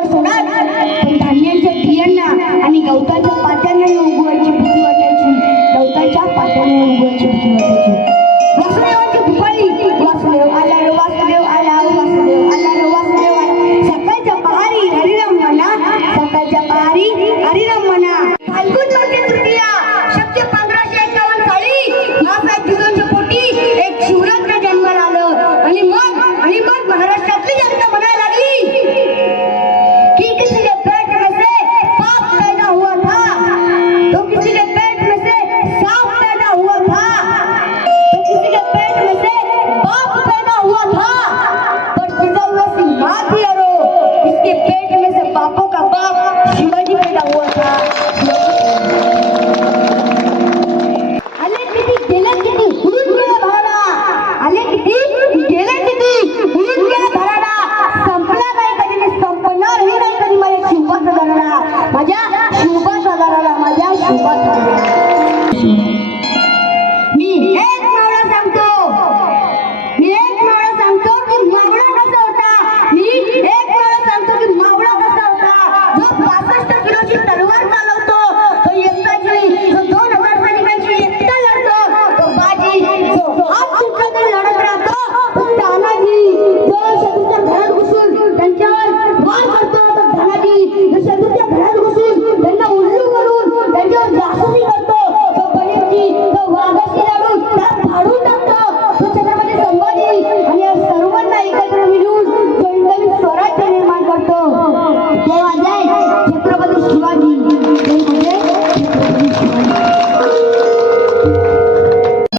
personal. তো কিছু